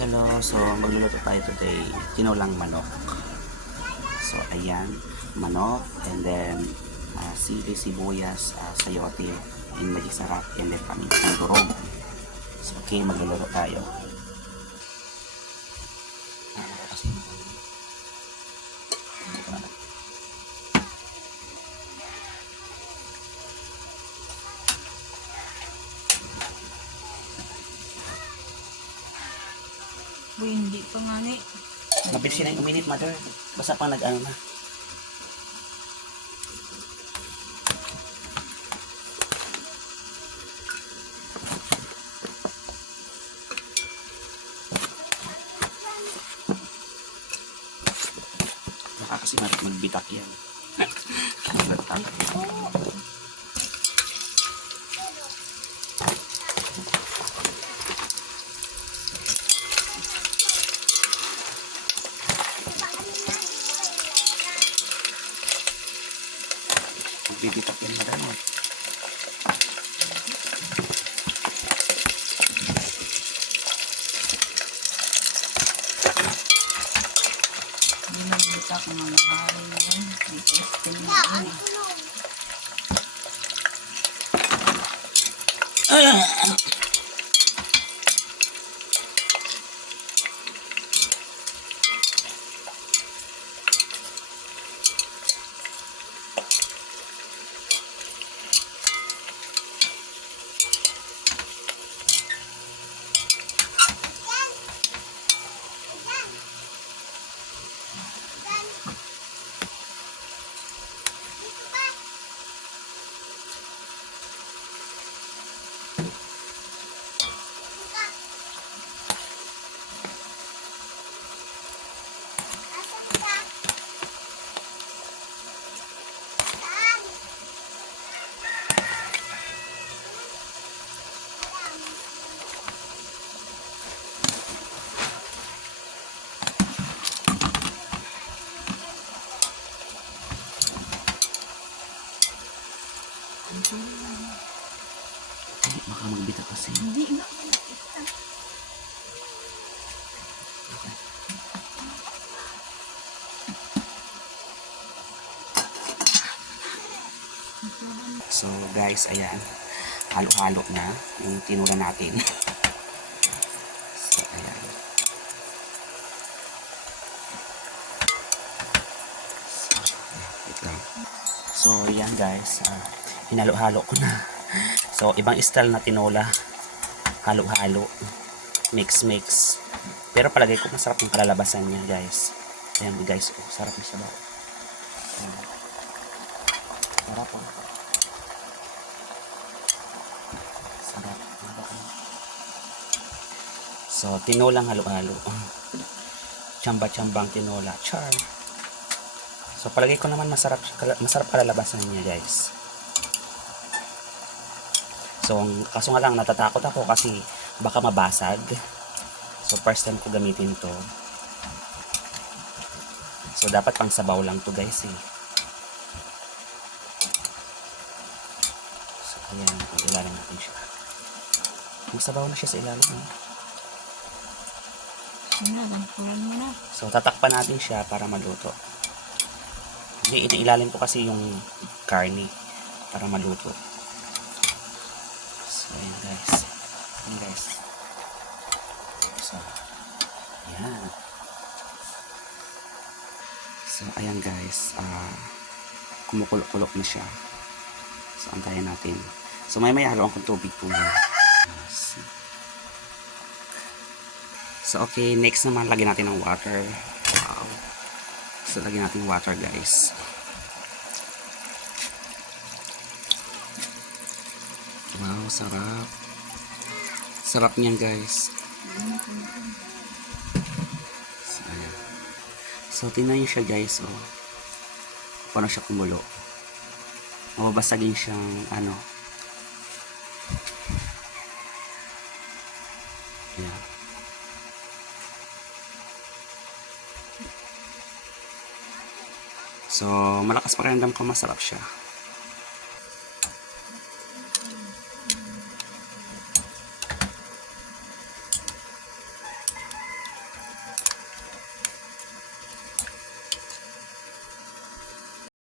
Hello, so magluluto tayo today, tinulang manok. So ayan, manok and then sili, sibuyas, sayote, and maging sarap, and then paminsan durog. So okay, magluluto tayo. Uy, hindi pa nga ni. Mabilis na yung uminit, mother. Basta pang nag-ano na. Baka kasi magbitak yan. Nagbitak. Magbibitak yan, mother. Hindi na bita ko nga nakari na yan. May testing na yun eh. Baka magbitak kasi. Hindi nga. So guys, ayan. Halo-halo na yung tinula natin. So ayan. Wait lang. So ayan guys. Hinalo-halo ko na. So ibang style na tinola. Halo-halo. Mix-mix. Pero palagay ko masarap yung kalalabasan niya guys. Ayan guys. Oh, sarap na siya ba? Sarap po. Sarap. So, tinolang halo-halo. Tsamba-tsambang tinola. Char. So, palagay ko naman masarap kalalabasan niya, guys. So, kaso nga lang, natatakot ako kasi baka mabasag. So, first time ko gamitin to. So, dapat pang sabaw lang to, guys, eh. So, ayan. Ilalim natin siya. May sabaw na siya sa ilalim, eh. Ano, langkuran mo na. So, tatakpan natin siya para maluto. Hindi, inailalim ko kasi yung karne para maluto. So, ayan guys. Ayan guys. So, ayan. So, ayan guys. Kumukulok-kulok na siya. So, antayin natin. So, may haluan kong tubig po yan. So, okay. Next naman, lagyan natin ng water. Wow. So, lagyan natin water, guys. Wow, sarap. Sarap niyan, guys. So, ayan. So, tingnan niyo siya, guys. Oh. Paano siya kumulo. Mababasagin siyang, ano. Ayan. So, malakas pakiramdam ko, masarap siya.